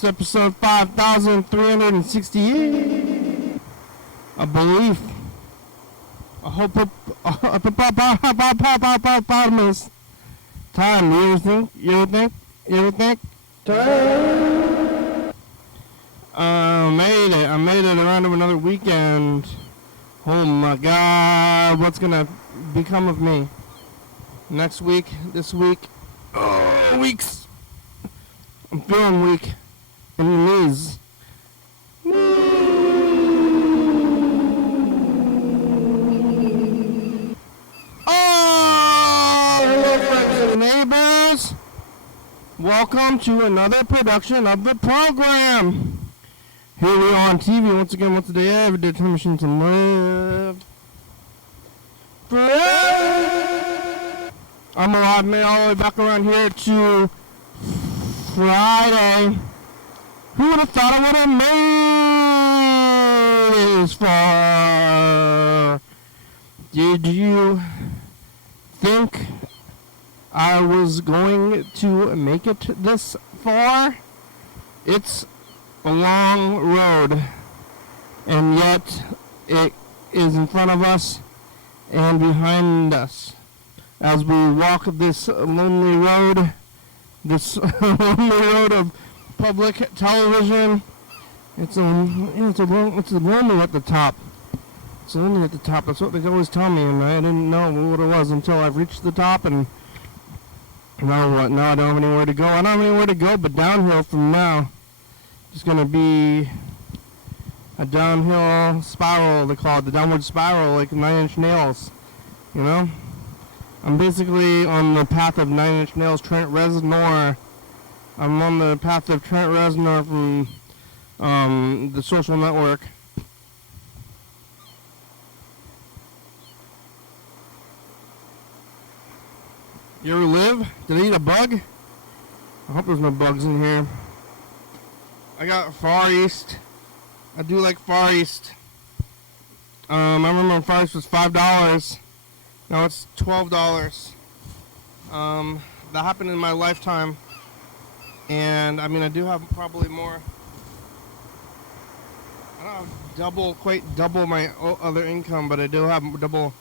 It's episode 5368. A belief. A hippopotamus. Time. You ever think? Time. I made it around to another weekend. Oh my God. What's gonna become of me? Next week, this week, weeks. I'm feeling weak in the knees. Oh, hello friends and neighbors. Welcome to another production of the program. Here we are on TV once again. What's the day I have a determination to live forever. I'm alive, made all the way back around here to Friday. Who would have thought I would have made it this far? Did you think I was going to make it this far? It's a long road, and yet it is in front of us and behind us as we walk this lonely road. This lonely road of public television. It's lonely at the top. It's lonely at the top. That's what they always tell me, and I didn't know what it was until I've reached the top. And now what? Now I don't have anywhere to go. I don't have anywhere to go but downhill from now. It's gonna be a downhill spiral. They call it the downward spiral, like 9 Inch Nails. You know. I'm basically on the path of 9 Inch Nails, Trent Reznor. I'm on the path of Trent Reznor from The Social Network. You ever live? Did I eat a bug? I hope there's no bugs in here. I got Far East. I do like Far East. I remember when Far East was $5. Now it's $12. That happened in my lifetime, and I mean I do have probably more. I don't have quite double my other income, but I do have double,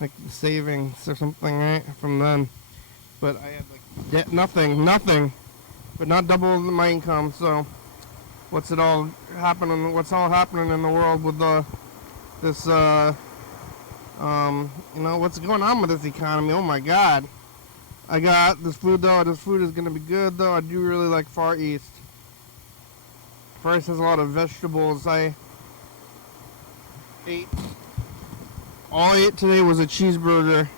like savings or something, right, from then. But I had like nothing, but not double my income. So what's all happening in the world with this? You know, what's going on with this economy? Oh my God. I got this food though. This food is going to be good though. I do really like Far East. Far East has a lot of vegetables. All I ate today was a cheeseburger.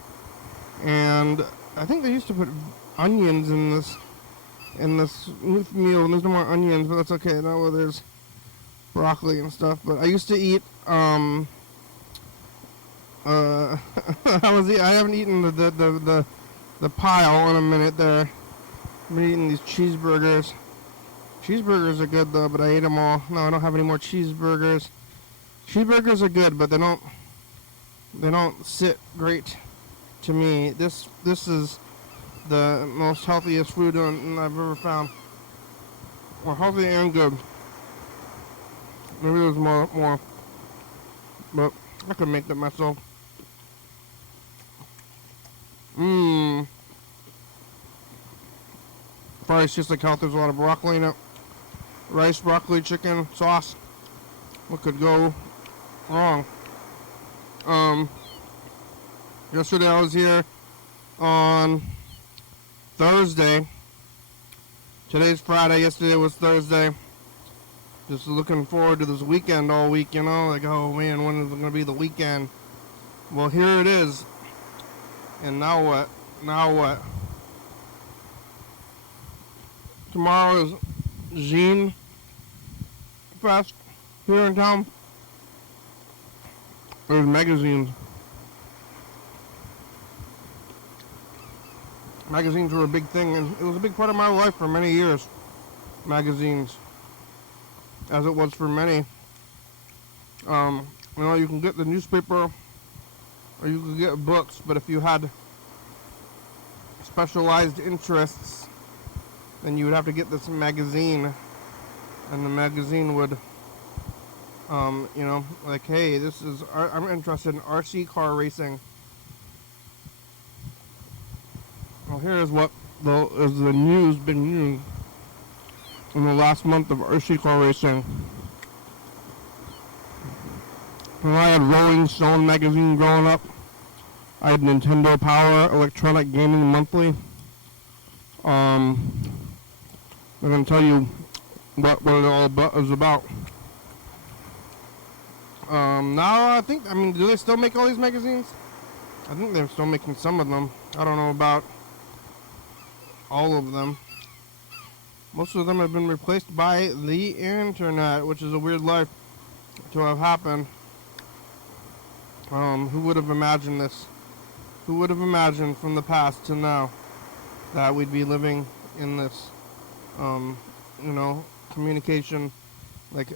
And I think they used to put onions in this meal. And there's no more onions, but that's okay. Now there's broccoli and stuff. But I used to eat, I haven't eaten the pile in a minute there. I've been eating these cheeseburgers. Cheeseburgers are good though, but I ate them all. No, I don't have any more cheeseburgers. Cheeseburgers are good, but they don't sit great to me. This is the most healthiest food I've ever found. Well, healthy and good. Maybe there's more, but I could make that myself. Fries just like health. There's a lot of broccoli in it. Rice, broccoli, chicken, sauce. What could go wrong? Yesterday I was here on Thursday. Today's Friday. Yesterday was Thursday. Just looking forward to this weekend all week, you know? Like, oh man, when is it going to be the weekend? Well, here it is. And now what? Tomorrow is Zine Fest here in town. There's magazines. Magazines were a big thing, and it was a big part of my life for many years. Magazines. As it was for many. You know, you can get the newspaper or you could get books, but if you had specialized interests, then you would have to get this magazine. and the magazine would, like, hey, I'm interested in RC car racing. Well, here's what is the news been news in the last month of RC car racing. When I had Rolling Stone magazine growing up, I had Nintendo Power, Electronic Gaming Monthly. I'm going to tell you what it all is about. Now do they still make all these magazines? I think they're still making some of them. I don't know about all of them. Most of them have been replaced by the internet, which is a weird life to have happened. Who would have imagined this? Who would have imagined from the past to now that we'd be living in this, communication, like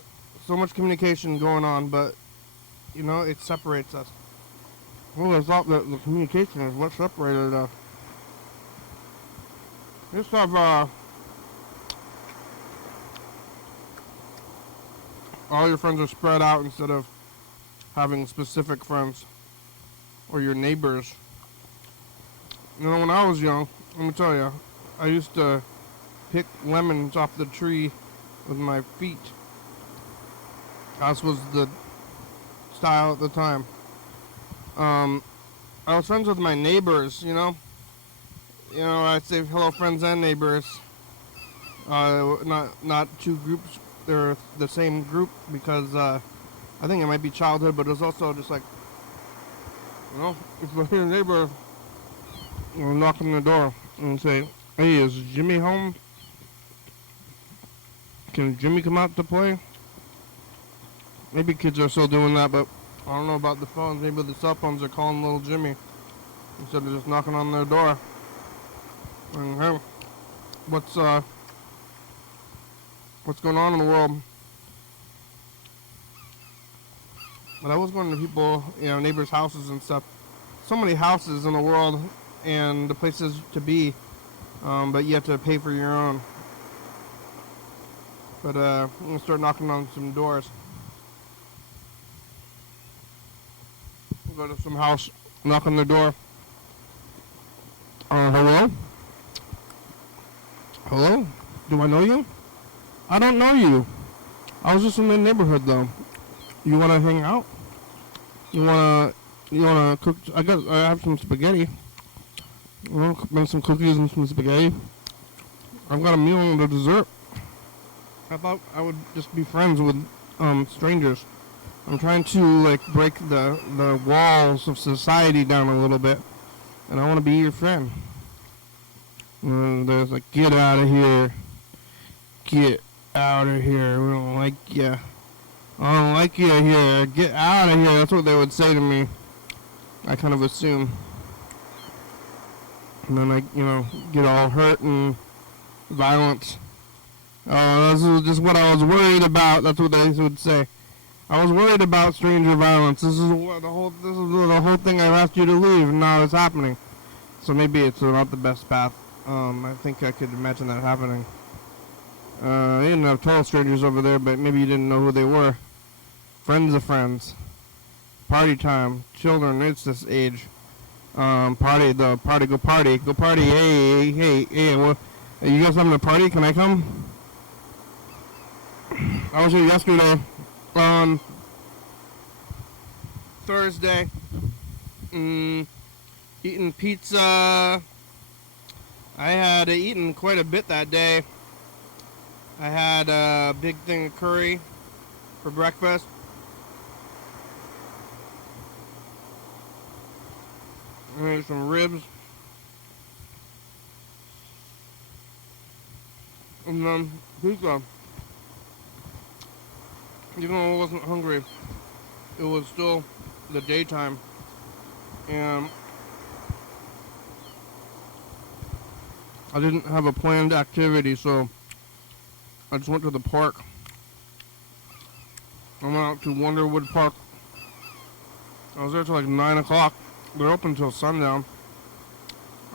so much communication going on, but it separates us. Well, I thought that the communication is what separated us. Just have all your friends are spread out instead of having specific friends or your neighbors. When I was young, let me tell you, I used to pick lemons off the tree with my feet. That was the style at the time. I was friends with my neighbors, I'd say hello friends and neighbors. Not two groups, they're the same group because I think it might be childhood, but it's also just like, if I hear a neighbor knock on the door and say, hey, is Jimmy home? Can Jimmy come out to play? Maybe kids are still doing that, but I don't know about the phones. Maybe the cell phones are calling little Jimmy instead of just knocking on their door. And hey, what's going on in the world? But I was going to people, neighbors' houses and stuff. So many houses in the world and the places to be, but you have to pay for your own. But I'm going to start knocking on some doors. We'll go to some house, knock on the door. Hello? Hello? Do I know you? I don't know you. I was just in the neighborhood though. You want to hang out? You want to cook? I have some spaghetti. Make some cookies and some spaghetti. I've got a meal and a dessert. I thought I would just be friends with strangers. I'm trying to break the walls of society down a little bit, and I want to be your friend. And there's get out of here. Get out of here. We don't like ya. I don't like you here. Get out of here. That's what they would say to me. I kind of assume. And then I, get all hurt and violent. This is just what I was worried about. That's what they would say. I was worried about stranger violence. This is the whole thing I've asked you to leave, and now it's happening. So maybe it's not the best path. I think I could imagine that happening. You didn't have total strangers over there, but maybe you didn't know who they were. Friends of friends. Party time. Children, it's this age. Go party. Hey, what? You guys having a party? Can I come? I was here yesterday on Thursday. Eating pizza. I had eaten quite a bit that day. I had a big thing of curry for breakfast. I made some ribs. And then pizza. Even though I wasn't hungry, it was still the daytime. And I didn't have a planned activity, so I just went to the park. I went out to Wonderwood Park. I was there till 9 o'clock. They're open till sundown.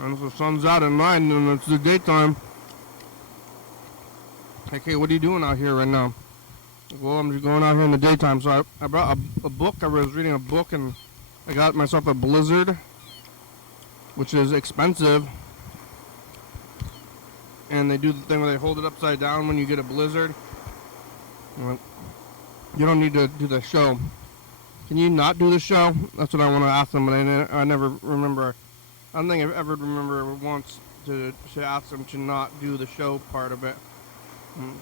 And if the sun's out at 9, then it's the daytime. Like, hey, what are you doing out here right now? Like, well, I'm just going out here in the daytime. So I brought a book. I was reading a book and I got myself a Blizzard, which is expensive. And they do the thing where they hold it upside down when you get a Blizzard. Like, you don't need to do the show. Can you not do the show? That's what I want to ask them, but I never remember. I don't think I've ever remember once to ask them to not do the show part of it.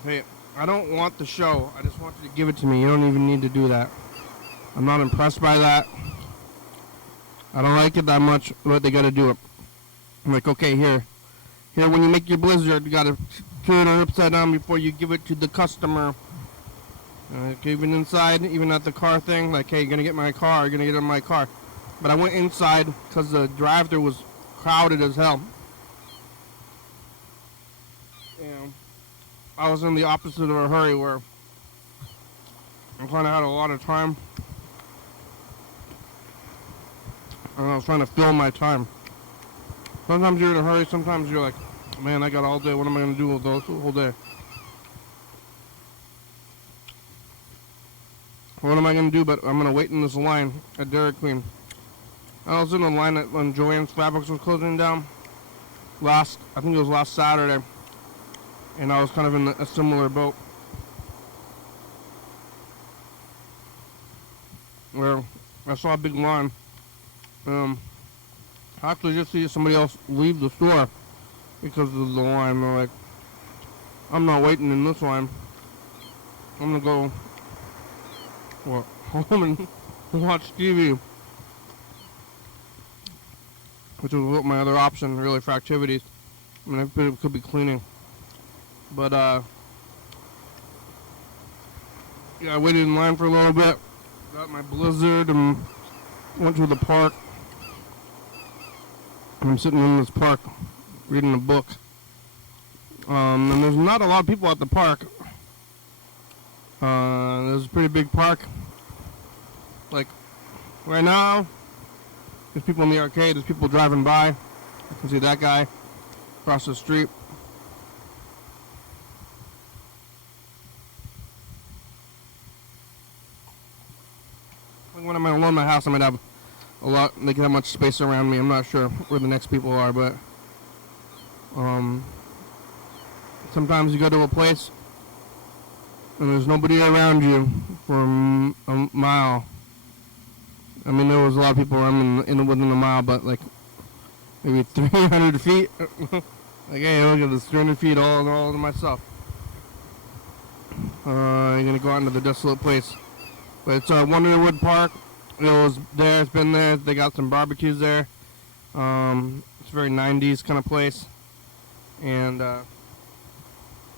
Hey, I don't want the show. I just want you to give it to me. You don't even need to do that. I'm not impressed by that. I don't like it that much, but they got to do it. I'm like, okay, here, when you make your Blizzard, you got to turn it upside down before you give it to the customer. Even inside, even at the car thing, like, hey, you're going to get my car, you're going to get in my car. But I went inside because the drive-thru was crowded as hell. And I was in the opposite of a hurry where I kind of had a lot of time. And I was trying to fill my time. Sometimes you're in a hurry, sometimes you're like, man, I got all day, what am I going to do with the whole day? What am I going to do? But I'm going to wait in this line at Dairy Queen. I was in the line when Joann's Fabrics was closing down. I think it was last Saturday. And I was kind of in a similar boat. Where I saw a big line. I actually just see somebody else leave the store because of the line. They're like, I'm not waiting in this line. I'm going to go home and watch TV. Which was my other option, really, for activities. I mean, it could be cleaning. But, yeah, I waited in line for a little bit. Got my Blizzard and went to the park. I'm sitting in this park reading a book. And there's not a lot of people at the park. There's a pretty big park. Like, right now, there's people in the arcade, there's people driving by. I can see that guy across the street. When I'm alone in my house, I might have a lot, like that much space around me. I'm not sure where the next people are, but sometimes you go to a place and there's nobody around you for a mile. I mean, there was a lot of people around within a mile, but like maybe 300 feet. Like, hey, look at this, 300 feet all to myself. You're gonna go out into the desolate place. But it's Wonderwood Park. It was there. It's been there. They got some barbecues there. It's a very 90s kind of place. And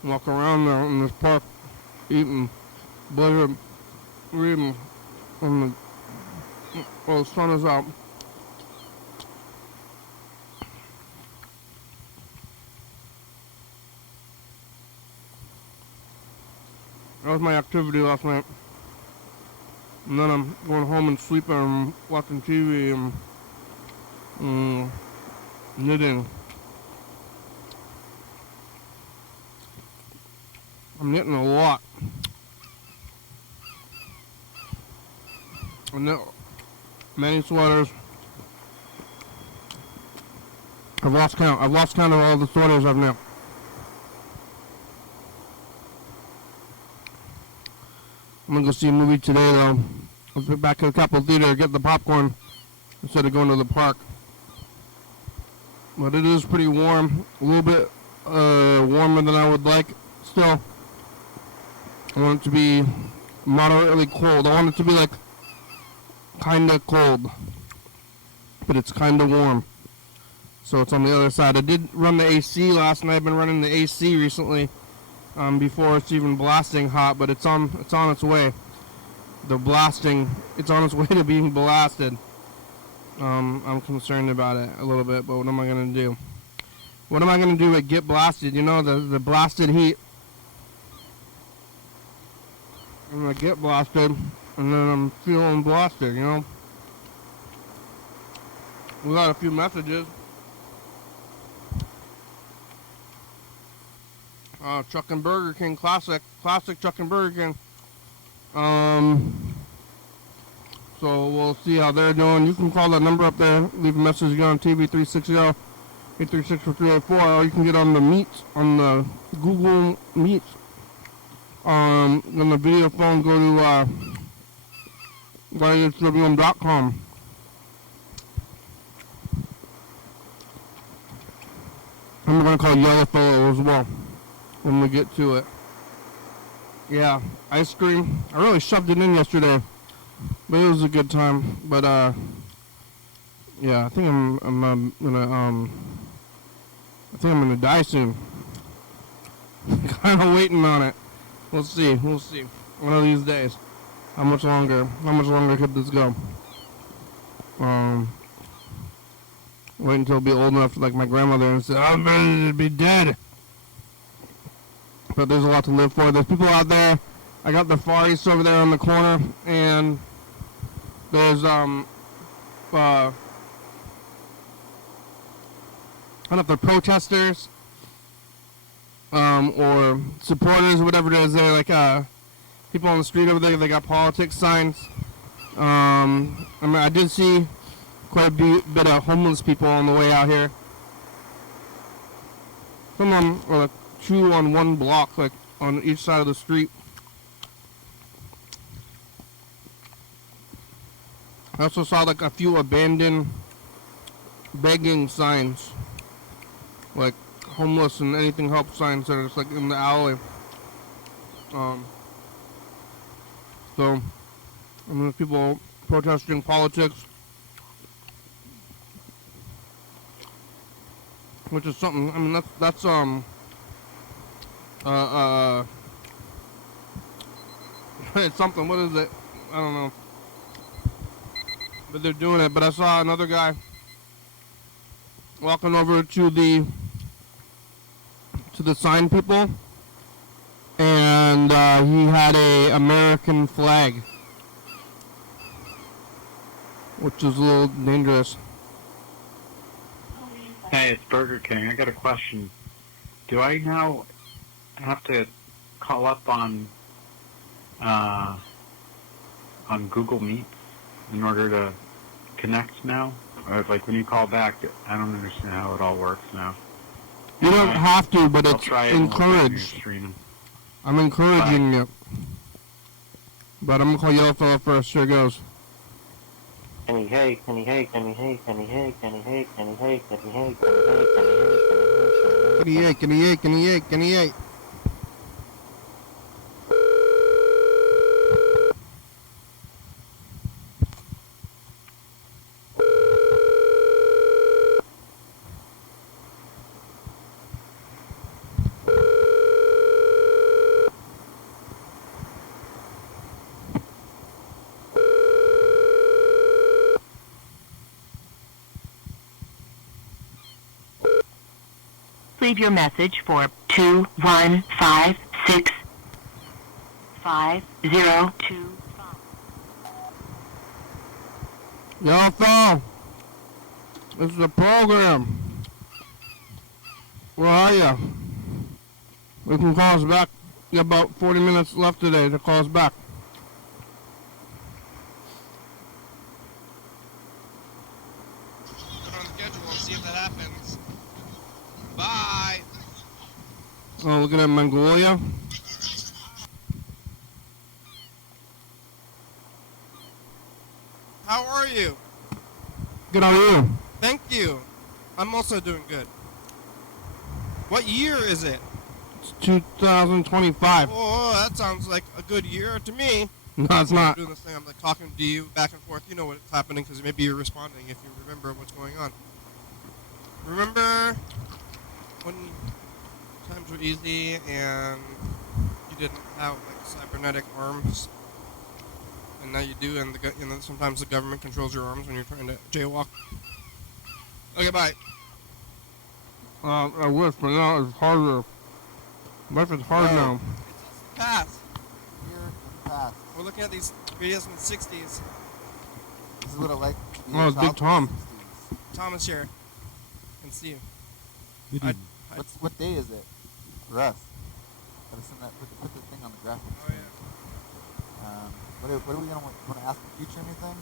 walk around there in this park, eating butter, reading, and the sun is out. That was my activity last night. And then I'm going home and sleeping and watching TV and knitting. I'm knitting a lot. I knit many sweaters. I've lost count. I've lost count of all the sweaters I've knit. I'm gonna go see a movie today though. I'll be back at the Capitol Theater, get the popcorn instead of going to the park. But it is pretty warm, a little bit warmer than I would like. Still, I want it to be moderately cold. I want it to be like kinda cold, but it's kinda warm. So it's on the other side. I did run the AC last night. I've been running the AC recently. Before it's even blasting hot, but it's on its way. The blasting, it's on its way to being blasted. I'm concerned about it a little bit, but what am I gonna do? What am I gonna do to get blasted? You know, the blasted heat. I'm gonna get blasted, and then I'm feeling blasted. You know. We got a few messages. Chuck and Burger King, classic Chuck and Burger King. So we'll see how they're doing. You can call that number up there, leave a message on TV 360-836-4304, or you can get on the Meet, on the Google Meet. On the video phone, go to YDHWM.com. I'm going to call Yellow Fellow as well when we get to it. Yeah, ice cream. I really shoved it in yesterday, but it was a good time. But yeah, I think I'm gonna die soon. Kind of waiting on it. We'll see. One of these days. How much longer could this go? Wait until I'll be old enough like my grandmother and say, I'm ready to be dead. But there's a lot to live for. There's people out there. I got the Far East over there on the corner, and there's I don't know if they're protesters or supporters, whatever it is. They're like people on the street over there. They got politics signs. I did see quite a bit of homeless people on the way out here. Some of them are like 2 on one block, like on each side of the street. I also saw like a few abandoned begging signs, like homeless and anything help signs that are just like in the alley. So, there's people protesting politics, which is something. I mean, that's it's something. What is it? I don't know. But they're doing it. But I saw another guy walking over to the sign people, and he had a American flag, which is a little dangerous. Hey, it's Burger King. I got a question. Do I now have to call up on Google Meet in order to connect now? Or like when you call back, I don't understand how it all works now. You don't have to, but it's encouraged. I'm encouraging you. But I'm gonna call Yellow Fella first. Here goes. Kenny hey, Kenny hey, Kenny hey, Kenny hey, Kenny hey, Kenny hey, Kenny hey, Kenny hey, Kenny hey, Kenny hey, Kenny hey, Kenny hey, Kenny hey. Leave your message for 2156502. Yellow Fella, this is a program. Where are you? You can call us back. You have about 40 minutes left today to call us back. Put on the schedule and see if that happens. Bye. Oh, looking at Mongolia. How are you? Good on you. Thank you. I'm also doing good. What year is it? It's 2025. Oh, that sounds like a good year to me. No, it's I'm not. doing this thing. I'm like talking to you back and forth. You know what's happening because maybe you're responding if you remember what's going on. Remember when times were easy and you didn't have like cybernetic arms, and now you do, and sometimes the government controls your arms when you're trying to jaywalk. Okay, bye. I wish, but now it's harder. Life is hard now. It's past. We're looking at these videos from the 60s. This is what I like. Oh, it's Big Tom. Tom is here. And see you. What day is it for us? Gotta send that. Put the thing on the graphic Oh screen. yeah. What are we gonna want to ask the future anything?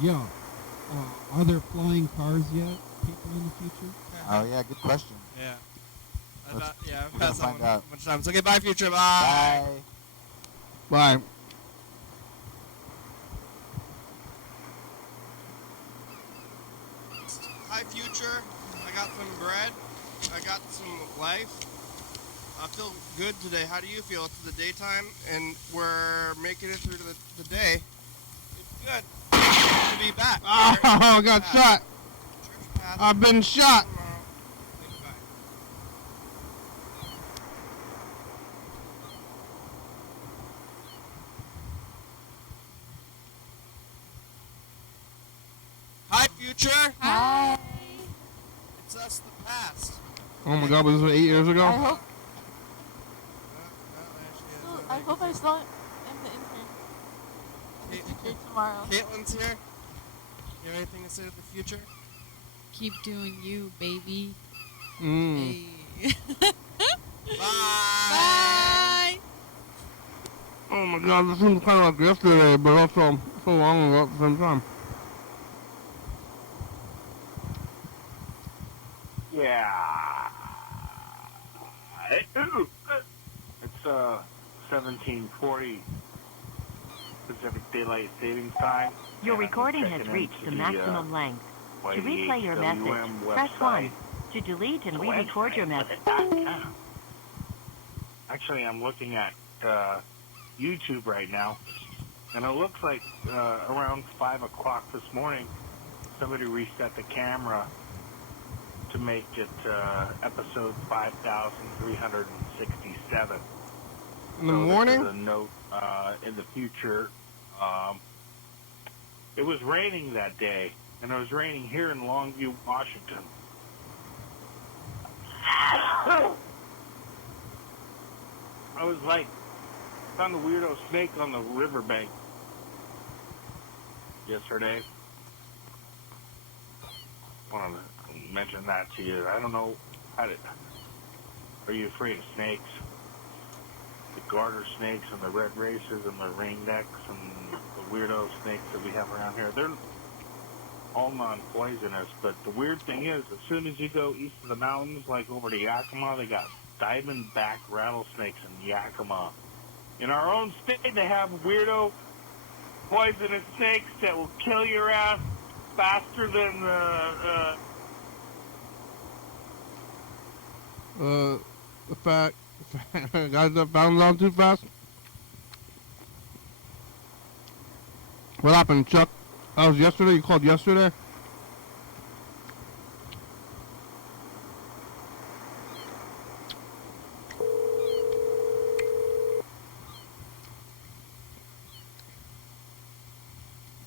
Yeah. Are there flying cars yet? People in the future? Oh yeah, good question. Yeah. Let's- I've we're gonna passed that find one out. a bunch of times. Okay, bye, future. Bye. Bye. Bye. Hi, future. I got some bread. I got some life. I feel good today. How do you feel? It's the daytime, and we're making it through the day. It's good to be back. Oh, I got shot. Church path. I've been shot. Tomorrow. Goodbye. Hi, future. Hi. It's us, the past. Oh my God, was this 8 years ago? I hope. Actually, I hope I still am the intern. The teacher tomorrow. Caitlin's here. You have anything to say to the future? Keep doing you, baby. Mm. Hey. Bye. Bye. Oh my God, this seems kind of like yesterday, but also so long ago at the same time. Yeah. Ooh. It's 1740 Pacific Daylight Savings Time. Your and I'm recording has checking reached into the maximum length. To replay your YDHWM message, press website. 1. To delete and The re-record your website, message. yeah. Actually, I'm looking at YouTube right now, and it looks like around 5 o'clock this morning, somebody reset the camera to make it episode 5,367. In the So morning? This is a note in the future. It was raining that day, and it was raining here in Longview, Washington. I was like, found a weirdo snake on the riverbank yesterday. Wanted to mention that to you. I don't know are you afraid of snakes? The garter snakes and the red racers and the ringnecks and the weirdo snakes that we have around here. They're all non-poisonous, but the weird thing is, as soon as you go east of the mountains, like over to Yakima, they got diamondback rattlesnakes in Yakima. In our own state, they have weirdo poisonous snakes that will kill your ass faster than The fact, guys that found it on too fast. What happened, Chuck? That was yesterday? You called yesterday?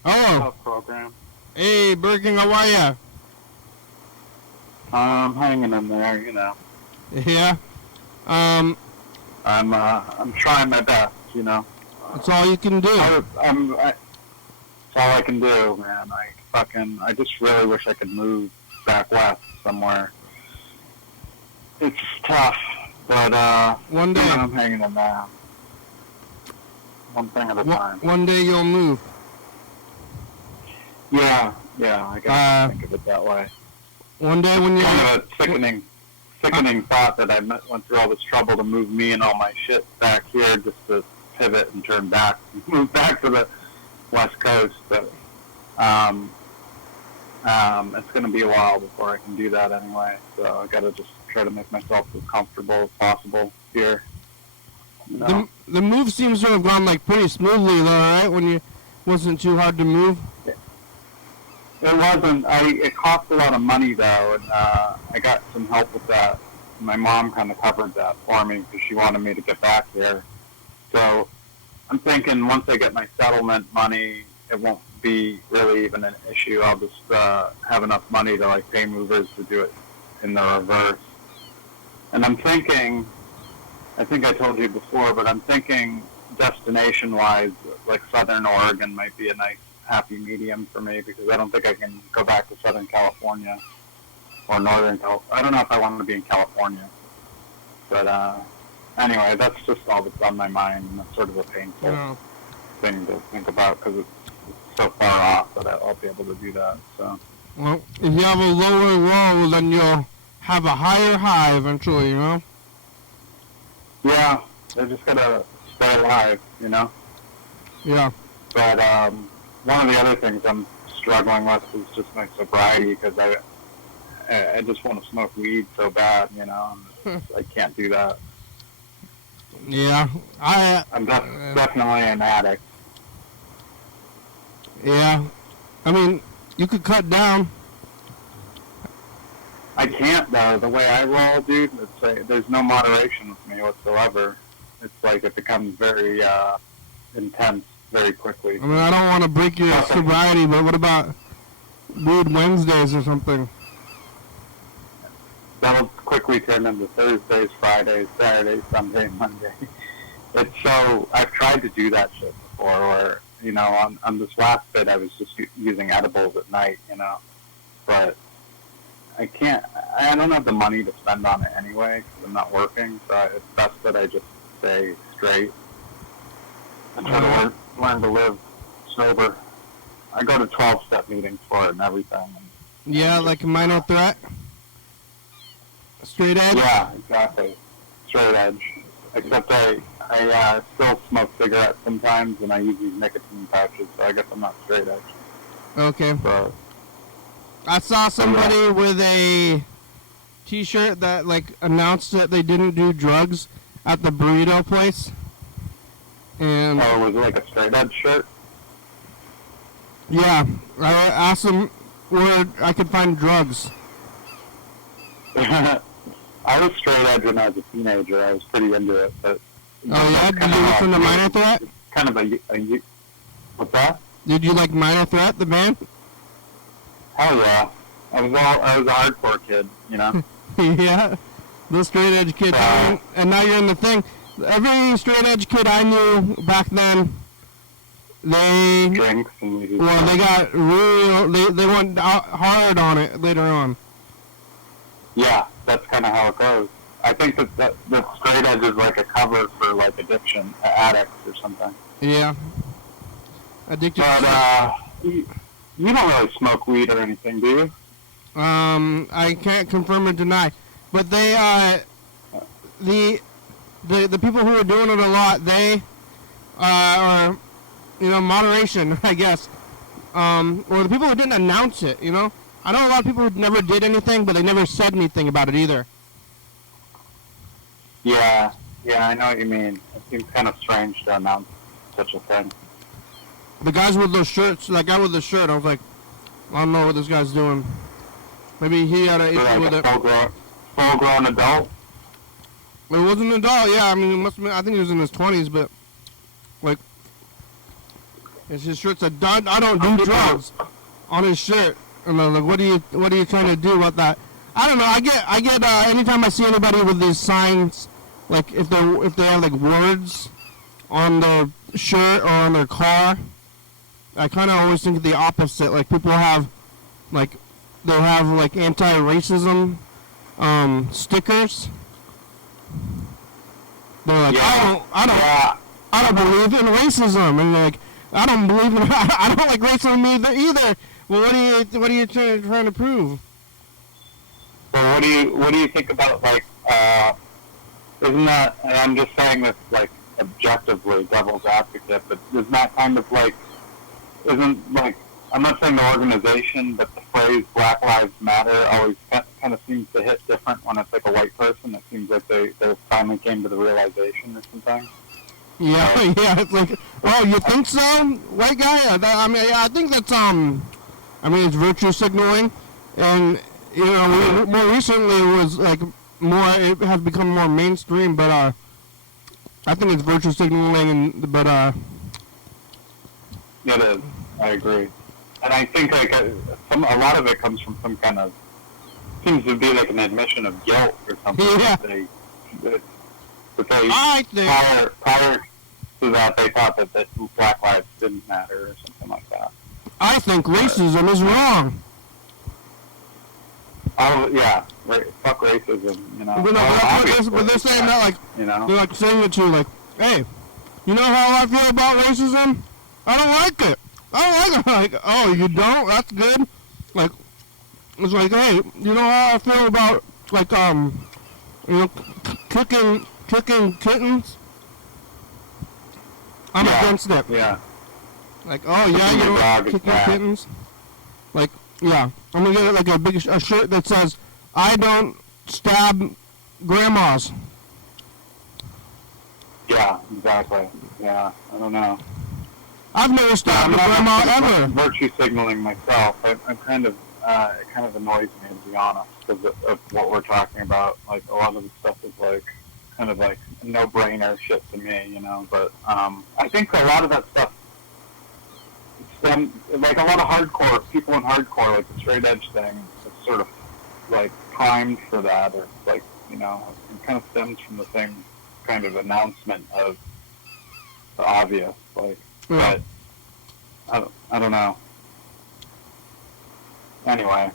Oh, Program. hey, Burger King, how are ya? I'm hanging in there, you know. Yeah. I'm trying my best, you know. That's all you can do. It's all I can do, man. I just really wish I could move back west somewhere. It's tough, but One day. I'm hanging in there. One thing at a time. One day you'll move. Yeah, I guess think of it that way. One day when you're... Kind of a sickening thought that I went through all this trouble to move me and all my shit back here just to pivot and turn back, move back to the West Coast. But it's going to be a while before I can do that anyway. So I got to just try to make myself as comfortable as possible here. You know? The move seems to have gone like pretty smoothly though, right? When you wasn't too hard to move. It wasn't. It cost a lot of money though, and I got some help with that. My mom kind of covered that for me because she wanted me to get back here. So I'm thinking once I get my settlement money, it won't be really even an issue. I'll just have enough money to like pay movers to do it in the reverse. And I'm thinking, I think I told you before, but I'm thinking destination-wise, like Southern Oregon might be a nice happy medium for me because I don't think I can go back to Southern California or Northern California. I don't know if I want to be in California. But anyway, that's just all that's on my mind, and that's sort of a painful Yeah. thing to think about because it's so far off that I'll be able to do that. So Well, if you have a lower low, then you'll have a higher high eventually, you know? yeah, I just gotta stay alive, you know. Yeah. But one of the other things I'm struggling with is just my sobriety because I just want to smoke weed so bad, you know. And I can't do that. Yeah. I'm definitely an addict. Yeah. I mean, you could cut down. I can't though. The way I roll, dude, it's like, there's no moderation with me whatsoever. It's like it becomes very intense very quickly. I mean, I don't want to break your sobriety, but what about Weird Wednesdays or something? That'll quickly turn into Thursdays, Fridays, Saturdays, Sunday, Monday. It's so, I've tried to do that shit before where, you know, on this last bit I was just using edibles at night, you know, but I don't have the money to spend on it anyway because I'm not working, so it's best that I just stay straight and try to learn to live sober. I go to 12-step meetings for it and everything. Yeah, like a minor threat? Straight edge? Yeah, exactly. Straight edge. Except I still smoke cigarettes sometimes, and I use these nicotine pouches, so I guess I'm not straight edge. Okay. But I saw somebody with a t-shirt that, like, announced that they didn't do drugs at the burrito place. And was it like a straight edge shirt? yeah, I asked them where I could find drugs. I was straight edge when I was a teenager. I was pretty into it, but Oh yeah, did you listen to Minor Threat? kind of a what's that? Did you like Minor Threat, the band? Hell yeah! I was a hardcore kid, you know. Yeah, the straight edge kid. And now you're in the thing. Every straight edge kid I knew back then, they Drinks and music. well, they got real. They went out hard on it later on. Yeah, that's kind of how it goes. I think that straight edge is like a cover for like addiction, addicts or something. Yeah. Addicted. But you don't really smoke weed or anything, do you? I can't confirm or deny, but they the people who are doing it a lot, they are, you know, moderation, I guess. Or the people who didn't announce it, you know. I know a lot of people who never did anything, but they never said anything about it either. Yeah, I know what you mean. It seems kind of strange to announce such a thing. The guys with those shirts, that guy with the shirt, I was like, I don't know what this guy's doing. Maybe he had an issue with it. Full-grown adult? It was an adult, yeah. I mean, it must have been, I think he was in his 20s, but, like, his shirt said, I don't do drugs on his shirt. And I was like, what are you trying to do about that? I don't know. I get anytime I see anybody with these signs, like if they have like words on their shirt or on their car, I kind of always think of the opposite. Like people have, like, they'll have like anti-racism stickers. They're like, I don't believe in racism, and like I don't believe in I don't like racism either. Well, what are you trying to prove? Well, what do you think about, like, isn't that, and I'm just saying this, like, objectively, devil's advocate, but isn't that kind of, like, I'm not saying the organization, but the phrase Black Lives Matter always kind of seems to hit different when it's, like, a white person. It seems like they finally came to the realization or something. Yeah, yeah, it's like, oh, you think so, white guy? I mean, I think that's, it's virtue signaling, and, you know, more recently it was, like, it has become more mainstream, but, I think it's virtue signaling, but, It is. I agree. And I think, like, a lot of it comes from some kind of, seems to be like an admission of guilt or something. Yeah. I think prior to that, they thought that Black lives didn't matter or something like that. I think racism is wrong. Oh yeah, fuck racism. You know. But, no, but they're saying that like, you know. they're like saying it to like, hey, you know how I feel about racism? I don't like it. I don't like it. Like, oh, you don't? That's good. Like, it's like, hey, you know how I feel about like you know, kicking kittens? I'm against it. Yeah. Like, oh yeah, you know, kicking kittens. Like, yeah, I'm gonna get like a shirt that says, "I don't stab grandmas." Yeah, exactly. Yeah, I don't know. I've never stabbed a grandma ever. Virtue signaling myself. I'm kind of, it kind of annoys me, to be honest, because of what we're talking about. Like, a lot of the stuff is like, kind of like no-brainer shit to me, you know. But I think a lot of that stuff, like a lot of hardcore people in hardcore, like the straight edge thing, it's sort of like primed for that, or like, you know, it kind of stems from the same kind of announcement of the obvious, like. Yeah. But I don't know. Anyway, have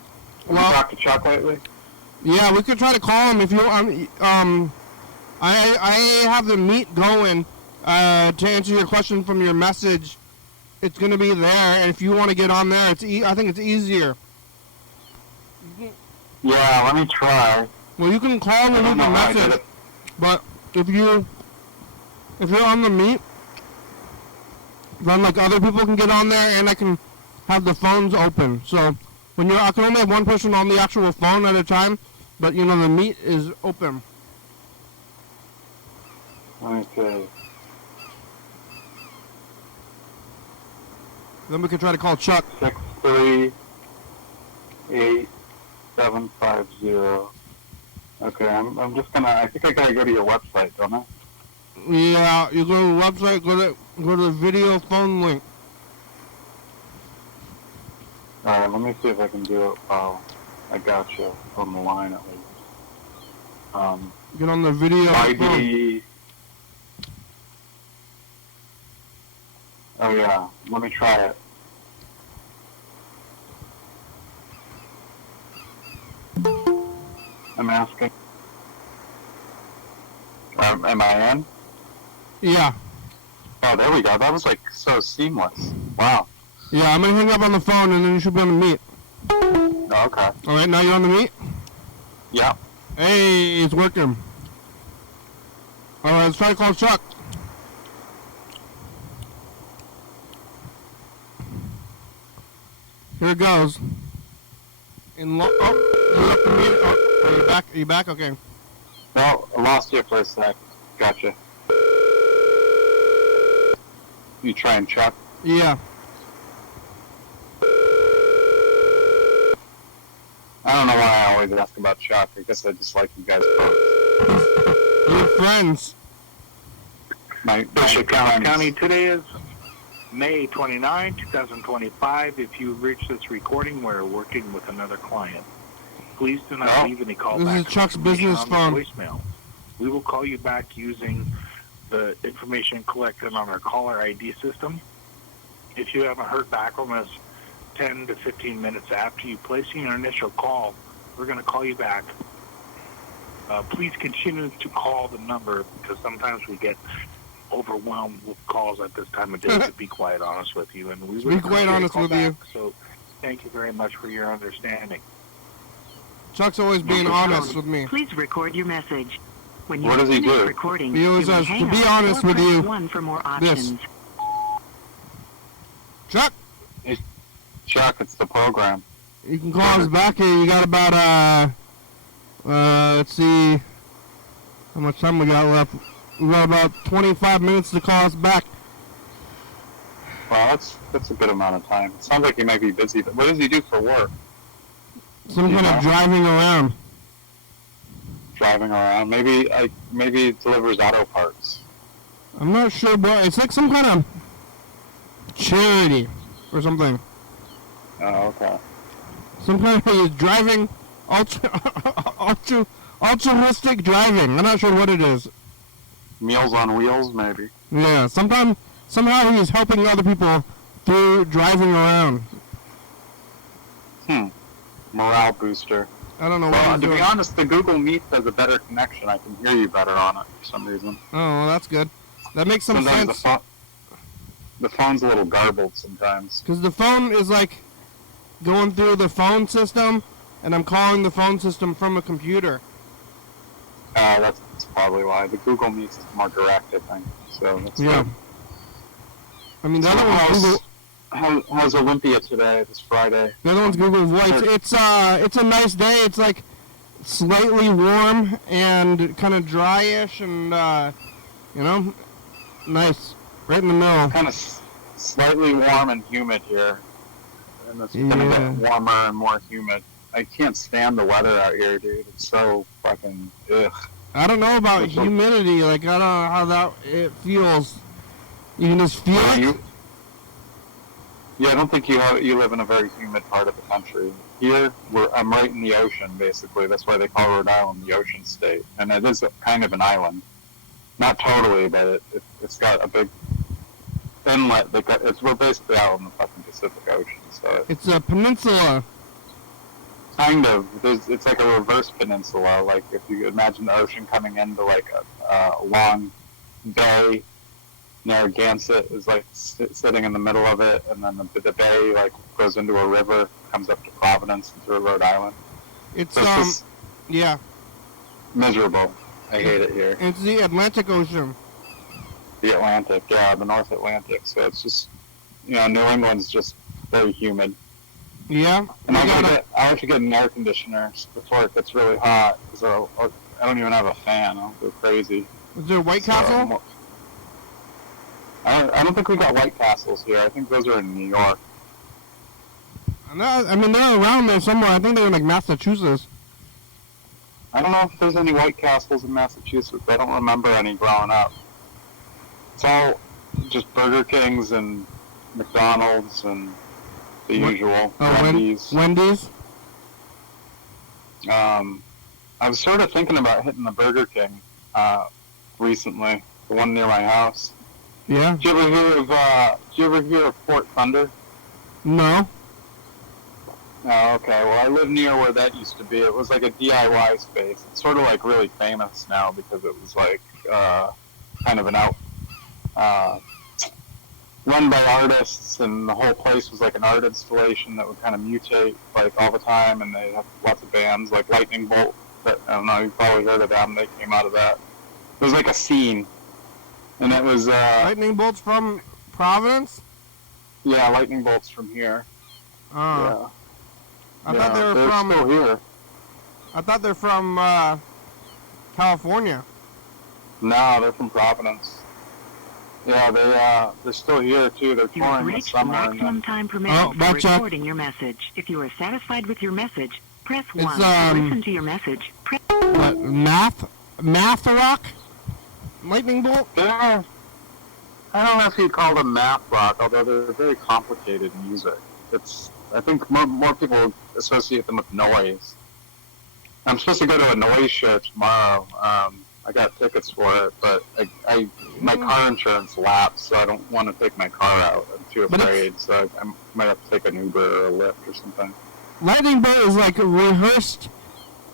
you Well, talked to Chuck lately? Yeah, we could try to call him if you I have the meet going. To answer your question from your message, it's gonna be there, and if you want to get on there, I think it's easier. Yeah, let me try. Well, you can call and leave a message, but if you're on the meet, then like other people can get on there, and I can have the phones open. So I can only have one person on the actual phone at a time, but you know the meet is open. Let me see. Then we can try to call Chuck. 638-750. Okay, I'm just gonna. I think I gotta go to your website, don't I? Yeah, you go to the website, go to the video phone link. Alright, let me see if I can do it while I got you on the line at least. Get on the video phone. YD. Oh yeah, let me try it. I'm asking. Am I in? Yeah. Oh, there we go. That was like so seamless. Wow. Yeah, I'm gonna hang up on the phone and then you should be on the meet. Oh, okay. Alright, now you're on the meet? Yeah. Hey, it's working. Alright, let's try to call Chuck. Here it goes. Are you back? Are you back? Okay. No, I lost you for a sec. Gotcha. You trying Chuck? Yeah. I don't know why I always ask about Chuck. I guess I just like you guys both. We're friends. Thurston County, today is May 29, 2025. If you reach this recording, we're working with another client. Please do not leave any callback. This is Chuck's business phone. Voicemail. We will call you back using the information collected on our caller ID system. If you haven't heard back from us 10 to 15 minutes after you placing your initial call, we're going to call you back. Please continue to call the number because sometimes we get overwhelmed with calls at this time of day, to be quite honest with you. And we would be quite honest with you. So thank you very much for your understanding. Chuck's always being honest with me. Please record your message. When you What does he do? recording, He always you may says, hang to be up honest or with press you, 1 for more this. options. Chuck, Chuck, it's the program. you can call us back here. You got about, let's see, how much time we got left. We got about 25 minutes to call us back. Well, that's a good amount of time. It sounds like he might be busy. But what does he do for work? Some kind of driving around. Driving around. Maybe he delivers auto parts. I'm not sure, but it's like some kind of charity or something. Oh, okay. Some kind of driving, altruistic driving. I'm not sure what it is. Meals on Wheels, maybe. Yeah, somehow he's helping other people through driving around. Morale booster. I don't know what Well, he's to be doing. honest, the Google Meet has a better connection. I can hear you better on it for some reason. Oh, well, that's good. That makes some Sometimes sense. the phone's a little garbled sometimes. Because the phone is like going through the phone system, and I'm calling the phone system from a computer. That's probably why. The Google Meet's more direct, I think. So that's Yeah. good. I mean, the So other one's Google. how's Olympia today, this Friday? The other one's Google Voice. It's a nice day. It's like slightly warm and kind of dryish, and nice, right in the middle. Kind of slightly warm and humid here. And it's gonna Yeah. get warmer and more humid. I can't stand the weather out here, dude. It's so fucking ugh. I don't know about It's like- humidity. Like I don't know how that it feels. You can just feel it. I don't think you live in a very humid part of the country. Here, I'm right in the ocean, basically. That's why they call Rhode Island the ocean state. And it is kind of an island. Not totally, but it's got a big inlet. We're basically out in the fucking Pacific Ocean. So It's a peninsula. kind of. It's like a reverse peninsula. Like if you imagine the ocean coming into like a long bay, Narragansett is like sitting in the middle of it, and then the bay like goes into a river, comes up to Providence and through Rhode Island. It's So it's just yeah. miserable. I hate it here. It's the Atlantic Ocean. The Atlantic, yeah, the North Atlantic. So it's just, New England's just very humid. Yeah. And I have to get an air conditioner before it gets really hot, because I don't even have a fan. I'll go crazy. Is there White Castle? I don't think we got White Castles here. I think those are in New York. I mean, they're around there somewhere. I think they're in like Massachusetts. I don't know if there's any White Castles in Massachusetts. I don't remember any growing up. It's all just Burger Kings and McDonald's and the usual. Wendy's. Wendy's. I was sort of thinking about hitting the Burger King recently, the one near my house. Yeah. Did you ever hear of Fort Thunder? No. Oh, okay. Well, I live near where that used to be. It was like a DIY space. It's sort of like really famous now because it was like kind of an run by artists, and the whole place was like an art installation that would kind of mutate like all the time, and they have lots of bands like Lightning Bolt. That, I don't know, you've probably heard of them. They came out of that. It was like a scene, and it was Lightning bolts from Providence. yeah, Lightning Bolt's from here. Oh. Yeah. I thought they were they're from. still here. I thought they're from California. No, they're from Providence. Yeah, they're still here too. They're You have touring this reached summer. maximum time permitted Oh, for back check. recording your message. If you are satisfied with your message, press It's, 1. To listen to your message, press... What, math rock? Lightning bolt? I don't know if you'd call them math rock, although they're very complicated music. I think more people associate them with noise. I'm supposed to go to a noise show tomorrow. I got tickets for it, but my car insurance lapsed, so I don't want to take my car out. I'm too afraid, so I might have to take an Uber or a Lyft or something. Lightning bolt is like rehearsed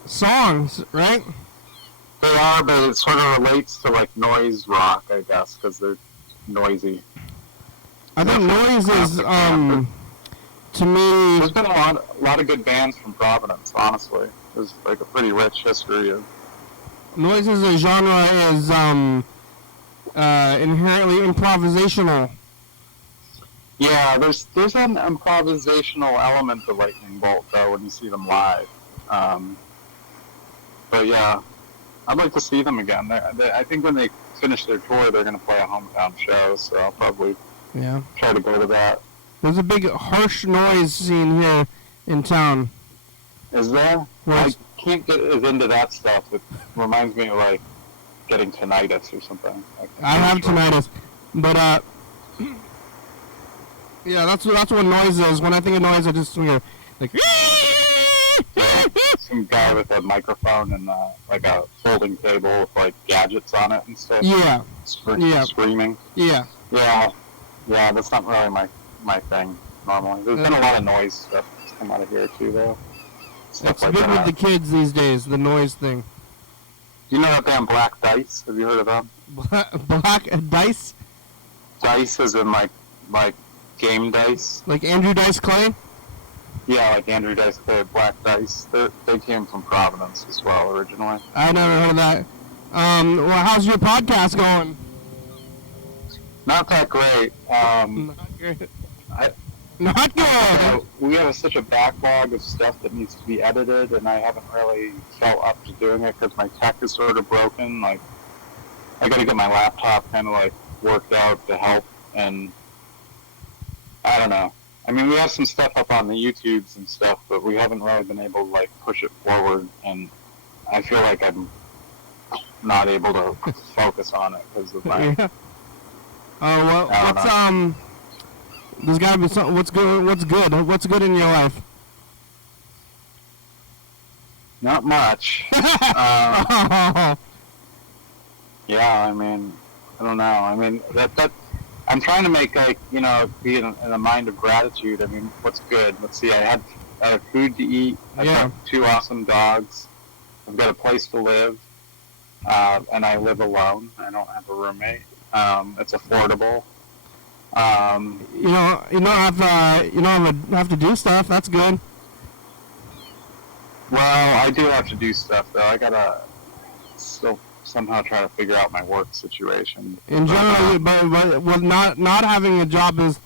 songs, right? They are, but it sort of relates to like noise rock, I guess, because they're noisy. I think noise is, to me... There's been a lot of good bands from Providence, honestly. There's like a pretty rich history of... Noise as a genre is inherently improvisational. Yeah, there's an improvisational element to Lightning Bolt, though, when you see them live. But yeah, I'd like to see them again. I think when they finish their tour, they're going to play a hometown show, so I'll probably try to go to that. There's a big harsh noise scene here in town. Is there? Yes. I can't get as into that stuff. It reminds me of, like, getting tinnitus or something. I have tinnitus, but yeah, that's what noise is. When I think of noise, I just hear like. Some guy with a microphone and like a folding table with like gadgets on it and stuff. Yeah. Screaming. Yeah. Yeah. That's not really my thing normally. There's been a lot of noise stuff that's come out of here too, though. stuff It's like big with that. the kids these days, the noise thing. You know that damn black dice? Have you heard of them? Black dice? Dice is in like game dice. Like Andrew Dice Clay? Yeah, like Andrew Dice Clay, black dice. They came from Providence as well originally. I never heard of that. Well, how's your podcast going? Not that great. Not good. I- Not good. We have such a backlog of stuff that needs to be edited, and I haven't really felt up to doing it because my tech is sort of broken. Like, I got to get my laptop kind of like worked out to help, and I don't know. I mean, we have some stuff up on the YouTubes and stuff, but we haven't really been able to like push it forward, and I feel like I'm not able to focus on it because of my. Yeah. Well, I don't what's there's gotta be something. What's good? What's good? What's good in your life? Not much. Oh, Yeah, I mean, I don't know. I mean, that I'm trying to make like be in a mind of gratitude. I mean, what's good? Let's see. I have food to eat. I've Yeah. got 2 awesome dogs. I've got a place to live, and I live alone. I don't have a roommate. It's affordable. you don't have to do stuff. That's good. Well, I do have to do stuff though. I gotta still somehow try to figure out my work situation. In general, but with not having a job is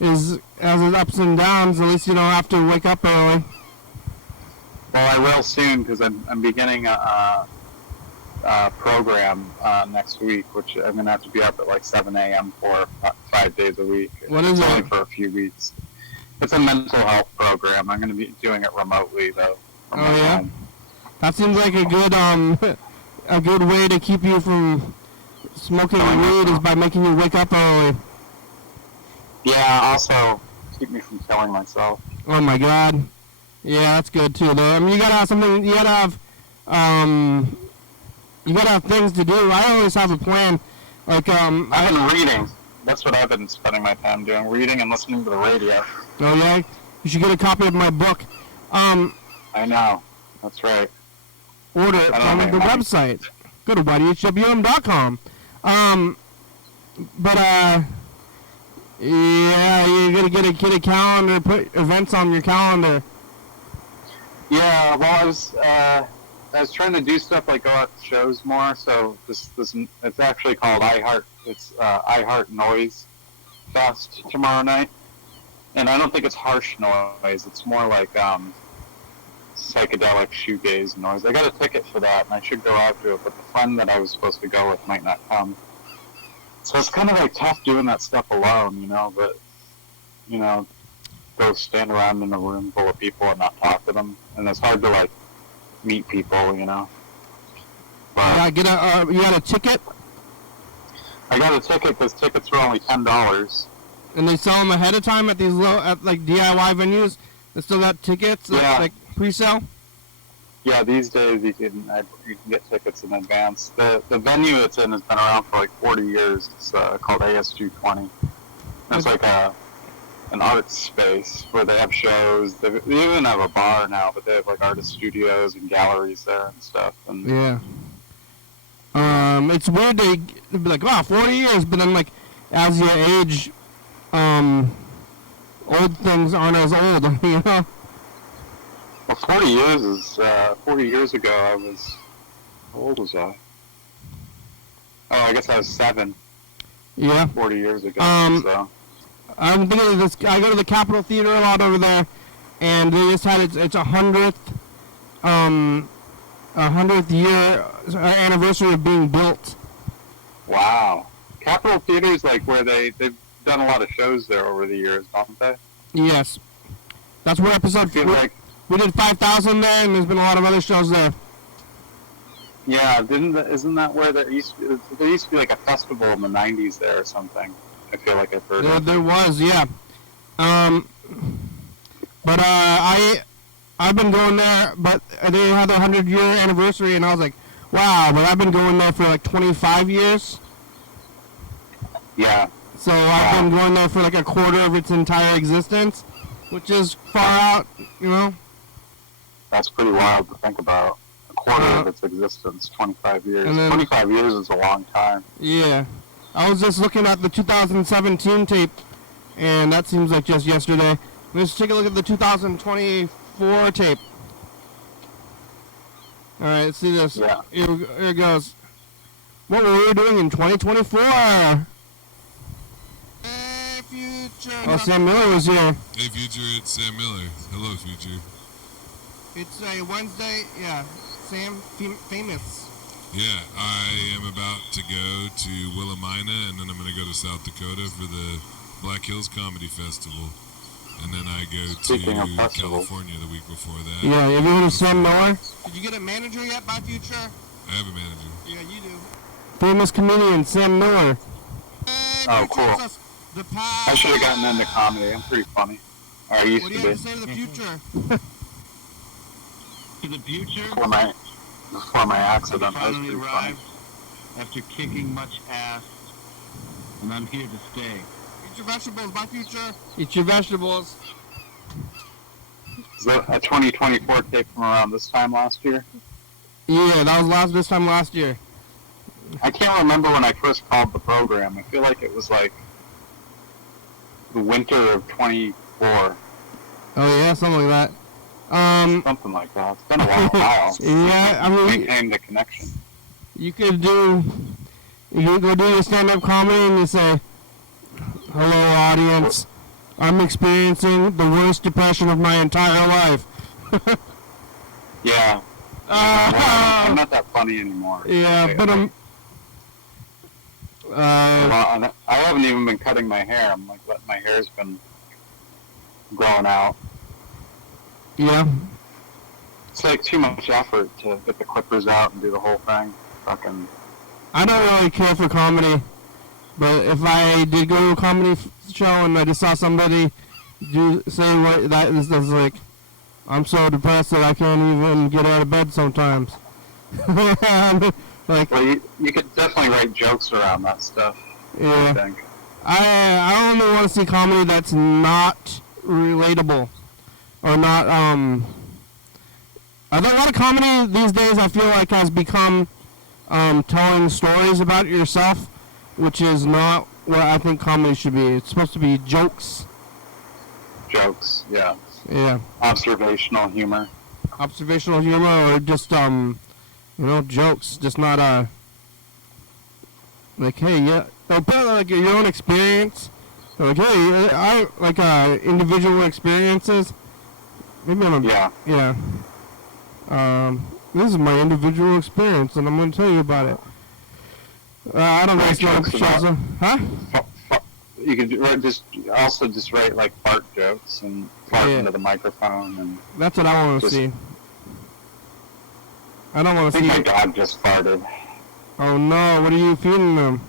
has its ups and downs. At least you don't have to wake up early. Well, I will soon because I'm beginning a program next week, which I'm gonna have to be up at like 7 a.m. for 5 days a week. What is it's only it? for a few weeks. It's a mental health program. I'm gonna be doing it remotely though. From Oh, my yeah? home. That seems like a good way to keep you from smoking weed is by making you wake up early. Yeah. Also, keep me from killing myself. Oh my God. Yeah, that's good too. Though I mean, you gotta have something. You gotta have things to do. I always have a plan. Like I've been reading. That's what I've been spending my time doing: reading and listening to the radio. Oh yeah, you should get a copy of my book. I know. That's right. Order it I don't from have the money. website. Go to YDHWM.com. Yeah, you gotta get a calendar. Put events on your calendar. Yeah. Well, I was trying to do stuff like go out to shows more. So this it's actually called iHeart. It's iHeart Noise Fest tomorrow night, and I don't think it's harsh noise. It's more like psychedelic shoegaze noise. I got a ticket for that, and I should go out to it, but the friend that I was supposed to go with might not come. So it's kind of like tough doing that stuff alone, but go stand around in a room full of people and not talk to them, and it's hard to like meet people, But Yeah, you got a ticket, I got a ticket because tickets were only $10. and they sell them ahead of time at these like DIY venues. They still got tickets, Yeah. like pre-sale. Yeah, these days you can get tickets in advance. The venue it's in has been around for like 40 years. It's called ASG20. It's like an art space where they have shows. They even have a bar now, but they have like artist studios and galleries there and stuff. And Yeah. It's weird they be like, wow, 40 years, but then like, as you age, old things aren't as old, well, 40 years is 40 years ago. I was how old was I? Oh, I guess I was 7. Yeah. 40 years ago. So. I'm thinking of this. I go to the Capitol Theater a lot over there, and they just had it's a 100th year anniversary of being built. Wow. Capitol Theater is like where they've done a lot of shows there over the years, don't they? Yes, that's where I episode feel like we did 5,000 there, and there's been a lot of other shows there. yeah, isn't that where there used to be like a festival in the 90s there or something? I feel like I've heard of. There was, yeah. But I've been going there, but they had their 100-year anniversary, and I was like, wow. But I've been going there for like 25 years. Yeah. So I've been going there for like a quarter of its entire existence, which is far out, That's pretty wild to think about. A quarter of its existence, 25 years. And then- 25 years is a long time. Yeah. I was just looking at the 2017 tape, and that seems like just yesterday. Let's take a look at the 2024 tape. All right, let's see this. Yeah. Here it goes. What were we doing in 2024? Hey, Future. Oh, Sam Miller was here. Hey, Future, it's Sam Miller. Hello, Future. It's a Wednesday. Yeah, Sam, famous. Yeah, I am about to go to Willamina, and then I'm going to go to South Dakota for the Black Hills Comedy Festival. And then I go Speaking of to festivals. California the week before that. Yeah, have you heard of Sam Miller? Did you get a manager yet, by Future? I have a manager. Yeah, you do. Famous comedian Sam Miller. Hey, Oh, Future, cool. it's us, the I should have gotten into comedy. I'm pretty funny. Or I used What do to you be. have to say to the future? To the future, Before my accident, I was finally pretty funny. arrived after kicking much ass, and I'm here to stay. Eat your vegetables, by Future. Eat your vegetables. Is that a 2024 tape from around this time last year? Yeah, that was this time last year. I can't remember when I first called the program. I feel like it was like the winter of 24. Oh yeah, something like that. Something like that. It's been a while. Yeah, I mean, Maintain the connection. you could go do your stand-up comedy and you say, "Hello, audience. I'm experiencing the worst depression of my entire life." Yeah. I'm not that funny anymore. Yeah, but I'm. Well, I haven't even been cutting my hair. I'm like, my hair's been growing out. Yeah. It's like too much effort to get the clippers out and do the whole thing. Fucking. I don't really care for comedy, but if I did go to a comedy show and I just saw somebody say what that is like, I'm so depressed that I can't even get out of bed sometimes. Like, Well, you could definitely write jokes around that stuff. I yeah, think. I only want to see comedy that's not relatable or not. A lot of comedy these days I feel like has become telling stories about yourself, which is not what I think comedy should be. It's supposed to be jokes. Jokes, yeah. Yeah. Observational humor. Observational humor or just jokes. Just not like, hey, yeah, like your own experience. Like, hey, I like individual experiences. Maybe I'm Yeah. This is my individual experience, and I'm going to tell you about it. I don't know. Write jokes about- Huh? You could just write like fart jokes and fart Yeah. into the microphone and. That's what I want to Just- see. I don't I want to think see. my dog just farted. Oh no! What are you feeding them?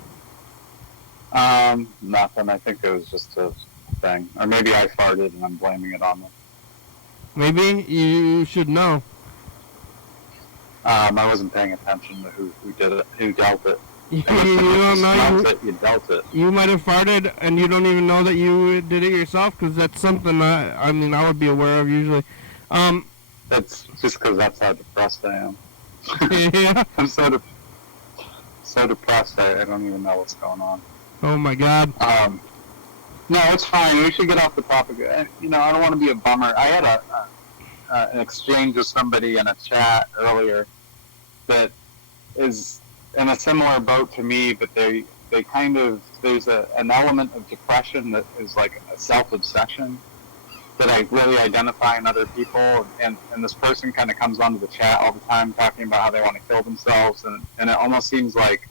Nothing. I think it was just a thing, or maybe I farted and I'm blaming it on them. Maybe you should know. I wasn't paying attention to who did it, who dealt it. You I guess if you don't know. smelt it, you dealt it. You might have farted and you don't even know that you did it yourself, because that's something I would be aware of usually. That's just because that's how depressed I am. Yeah. I'm so depressed I don't even know what's going on. Oh my God. No, it's fine. We should get off the topic. I don't want to be a bummer. I had an exchange with somebody in a chat earlier that is in a similar boat to me, but they kind of, there's an element of depression that is like a self-obsession that I really identify in other people, and this person kind of comes onto the chat all the time talking about how they want to kill themselves, and it almost seems like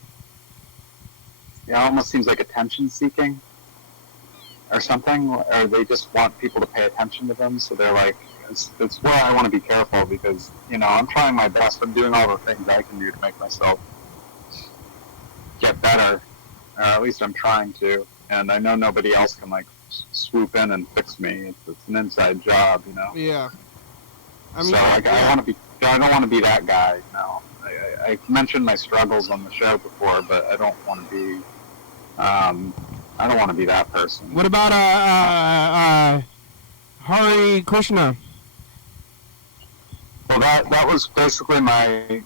attention seeking or something, or they just want people to pay attention to them, so they're like, it's where I want to be careful, because I'm trying my best. I'm doing all the things I can do to make myself get better, or at least I'm trying to, and I know nobody else can like swoop in and fix me. It's an inside job, Yeah. I mean, so I want to be. I don't want to be that guy. I mentioned my struggles on the show before, but I don't want to be. I don't want to be that person. what about Hari Krishna? Well, that was basically my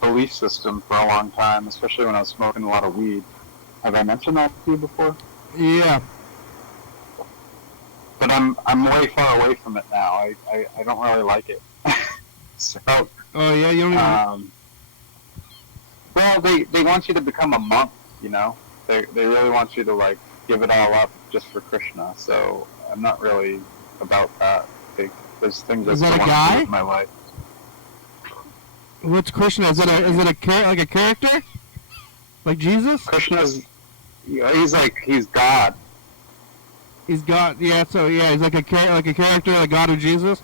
belief system for a long time, especially when I was smoking a lot of weed. Have I mentioned that to you before? Yeah. But I'm way far away from it now. I don't really like it. So. Oh yeah, you don't even. Well, they want you to become a monk. You know, they really want you to like give it all up just for Krishna. So I'm not really about that. There's things Is I that a want to guy? do with my life. What's Krishna? Is it like a character? Like Jesus? Krishna's, he's God. He's God. Yeah. So yeah, he's like a character, like God of Jesus.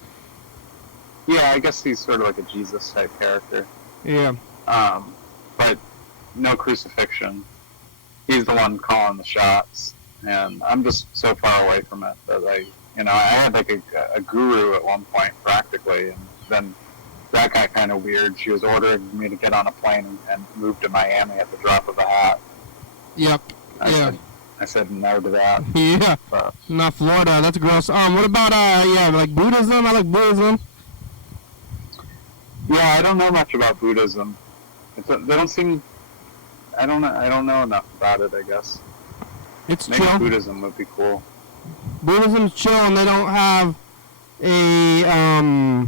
Yeah, I guess he's sort of like a Jesus type character. Yeah. But no crucifixion. He's the one calling the shots, and I'm just so far away from it that I had like a guru at one point practically, and then that got kind of weird. She was ordering me to get on a plane and move to Miami at the drop of a hat. Yep. I said no to that. Yeah. But, Not Florida. That's gross. What about like Buddhism? I like Buddhism. yeah, I don't know much about Buddhism. They don't seem. I don't know enough about it, I guess. It's Maybe chill. Buddhism would be cool. Buddhism's chill, and they don't have a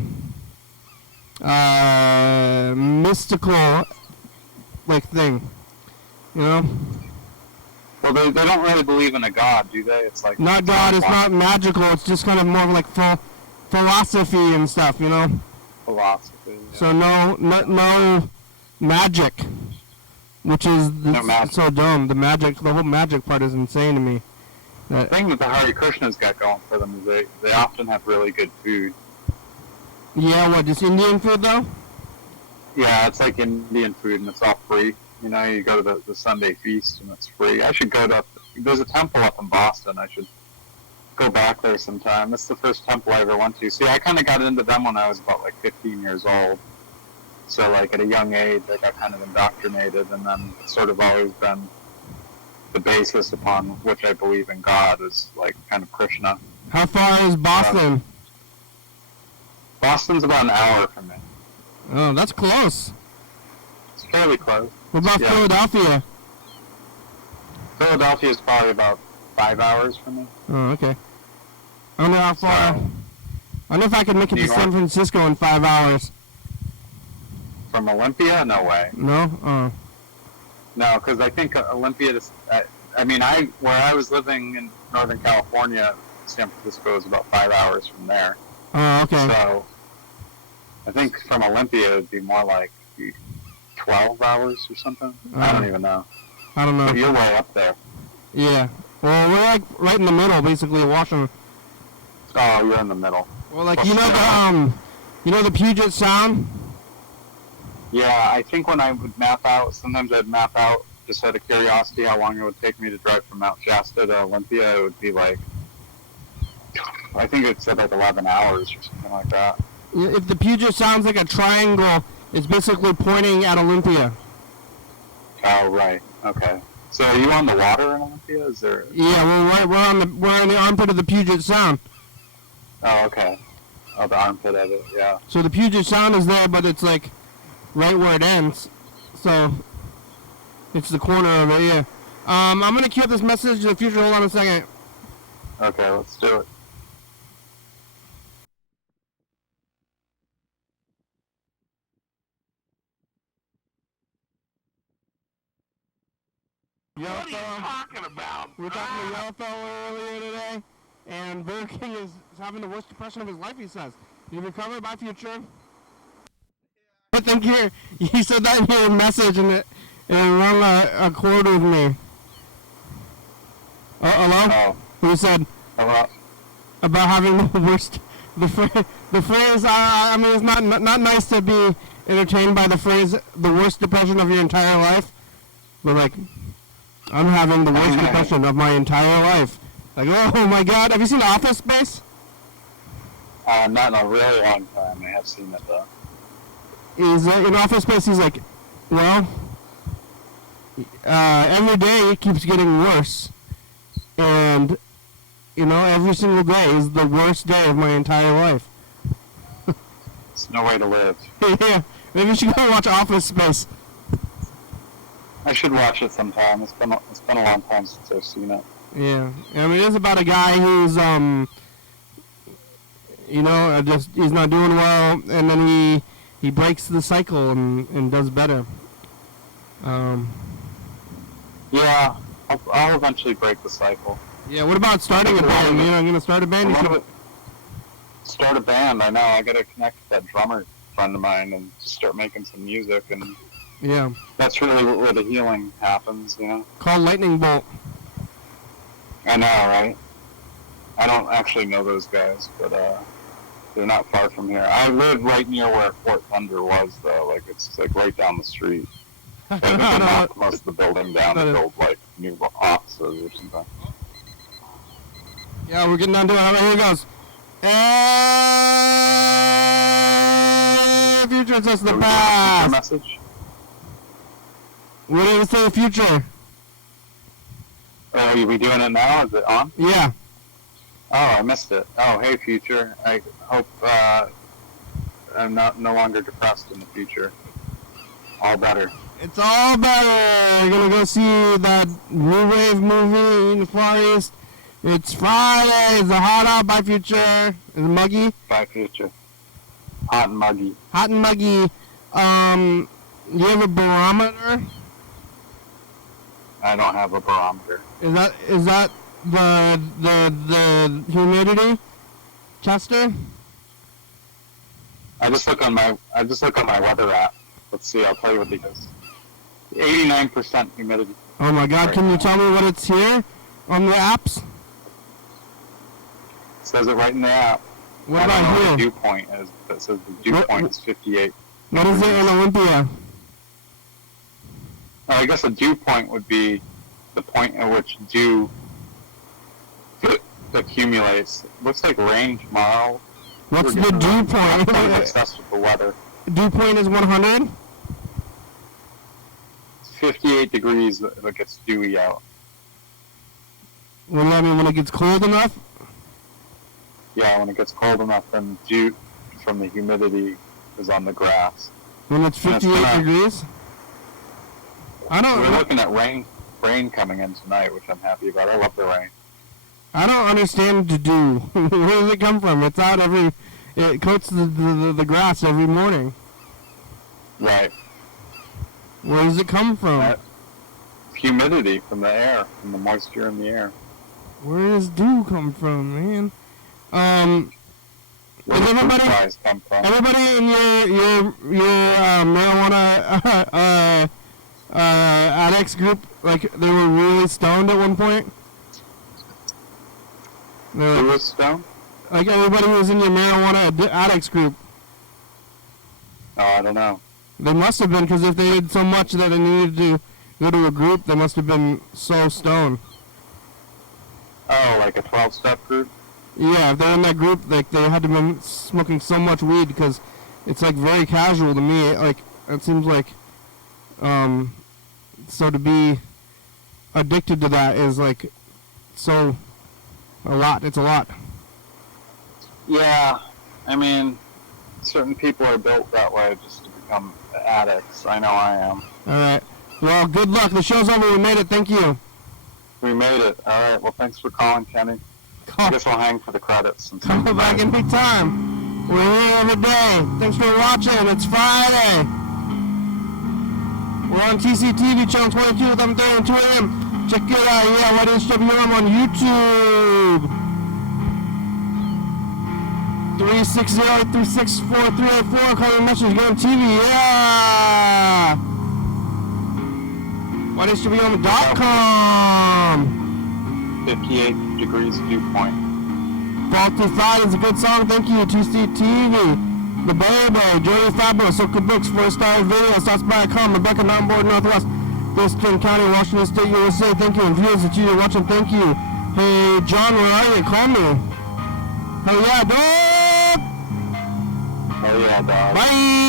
mystical like thing. You know? Well, they don't really believe in a god, do they? It's like Not God, it's not magical, it's just kind of more of like philosophy and stuff, you know? philosophy. Yeah. So no magic, which is No magic. so dumb. The whole magic part is insane to me. The thing that the Hare Krishnas got going for them is they often have really good food. Yeah, what, just Indian food though? Yeah, it's like Indian food and it's all free. You know, you go to the Sunday feast and it's free. I should there's a temple up in Boston. I should go back there sometime. That's the first temple I ever went to. See, I kind of got into them when I was about like 15 years old. So like at a young age, I got kind of indoctrinated, and then it's sort of always been the basis upon which I believe in God is like kind of Krishna. How far is Boston? Boston's about an hour from me. Oh, that's close. It's fairly close. What about Yeah. Philadelphia? Philadelphia is probably about 5 hours from me. Oh, okay. I don't know how far. So, I don't know if I could make it New to York? San Francisco in 5 hours. from Olympia? No way. No? Oh. No, because I think Olympia is. Where I was living in Northern California, San Francisco is about 5 hours from there. Oh, okay. So I think from Olympia it would be more like 12 hours or something. I don't even know. I don't know. But you're way up there. Yeah. Well, we're like right in the middle, basically, of Washington. Oh, you're in the middle. Well, like Plus, you know the Puget Sound? Yeah, I think when I would map out, sometimes I'd map out just out of curiosity how long it would take me to drive from Mount Shasta to Olympia. It would be like, I think it said like 11 hours or something like that. If the Puget Sound's like a triangle, it's basically pointing at Olympia. Oh, right. Okay. So are you on the water in Olympia? Is there? Yeah, we're in the armpit of the Puget Sound. Oh, okay. Oh, the armpit of it. Yeah. So the Puget Sound is there, but it's like right where it ends. So it's the corner of it. Yeah. I'm gonna queue up this message to the future. Hold on a second. Okay, let's do it. What are you talking about? We were talking to Yellow Fellow earlier today, and Burger King is having the worst depression of his life, he says. You recover by future? I think you said that in your message, and it rang a chord with me. Hello? Oh. Who said Hello. about having the worst, the phrase, I mean, it's not nice to be entertained by the phrase, the worst depression of your entire life, but like, I'm having the worst depression of my entire life. Like, oh my God, have you seen Office Space? Not in a really long time. I have seen it though. He's in Office Space. He's like, well, every day it keeps getting worse, and every single day is the worst day of my entire life. It's no way to live. Yeah, maybe you should go watch Office Space. I should watch it sometime. It's been a long time since I've seen it. Yeah, I mean, it's about a guy who's just he's not doing well, and then he breaks the cycle and does better. Yeah, I'll eventually break the cycle. Yeah, what about starting a band? I'm gonna start a band. Start a band. I know. I gotta connect with that drummer friend of mine and just start making some music, and Yeah. that's really where the healing happens. Called Lightning Bolt. I know, right? I don't actually know those guys, but they're not far from here. I live right near where Fort Thunder was, though. Like, it's like right down the street. They knocked most of the building down to build like new offices or something. Yeah, we're getting down to it. Here it goes. Hey, future says the past. Message. What did it say? The future. Are we doing it now? Is it on? Yeah. Oh, I missed it. Oh, hey, future. I hope I'm no longer depressed in the future. All better. It's all better. You're gonna go see that New Wave movie in the Far East. It's Friday. It's a hot out. Bye, future. It's muggy. Bye, future. Hot and muggy. Hot and muggy. You have a barometer? I don't have a barometer. Is that the humidity, Chester? I just look on my weather app. Let's see. I'll tell you what it is. 89% humidity. Oh my God! Right Can now. you tell me what it's here on the apps? It says it right in the app. What I don't know about what here? the dew point is. But it says the dew point is 58. What is it in Olympia? I guess a dew point would be the point at which dew accumulates. Looks like rain tomorrow. What's the dew point? I'm obsessed with the weather. Dew point is 100. It's 58 degrees if it gets dewy out. Well, I mean, when it gets cold enough. Yeah, when it gets cold enough, then dew from the humidity is on the grass. When it's 58 degrees. We're looking at rain coming in tonight, which I'm happy about. I love the rain. I don't understand the dew. Where does it come from? It's out it coats the grass every morning. Right. Where does it come from? Humidity from the air, from the moisture in the air. Where does dew come from, man? Where does do fruit flies come from? everybody in your marijuana addicts group, like, they were really stoned at one point? Who was stoned? Like, everybody who was in your marijuana addicts group. Oh, I don't know. They must have been, because if they did so much that they needed to go to a group, they must have been so stoned. Oh, like a 12-step group? Yeah, if they're in that group, like, they had to be smoking so much weed, because it's, like, very casual to me. Like, it seems like, so to be addicted to that is, like, so a lot. It's a lot. Yeah, I mean, certain people are built that way just to become addicts. I know I am. All right. Well, good luck. The show's over. We made it. Thank you. We made it. All right. Well, thanks for calling, Kenny. I guess I'll hang for the credits. Come back anytime. We're here every day. Thanks for watching. It's Friday. We're on TCTV channel 22 with them there and 2 a.m. Check it out. Yeah, YDHWM on YouTube. 360-364-384. Call your message. Get on TV. Yeah. YDHWM.com. 58 degrees dew point. Faulty Thought is a good song. Thank you. TCTV. The Baby. Joey Fabro. Soka Books. 4-star video. Southby.com. Rebecca Mountain Northwest. Thurston County, Washington State, USA. Thank you. And viewers that you're watching, thank you. Hey, John, where are you? Call me. Hell yeah, dog. Oh yeah, dog. Bye.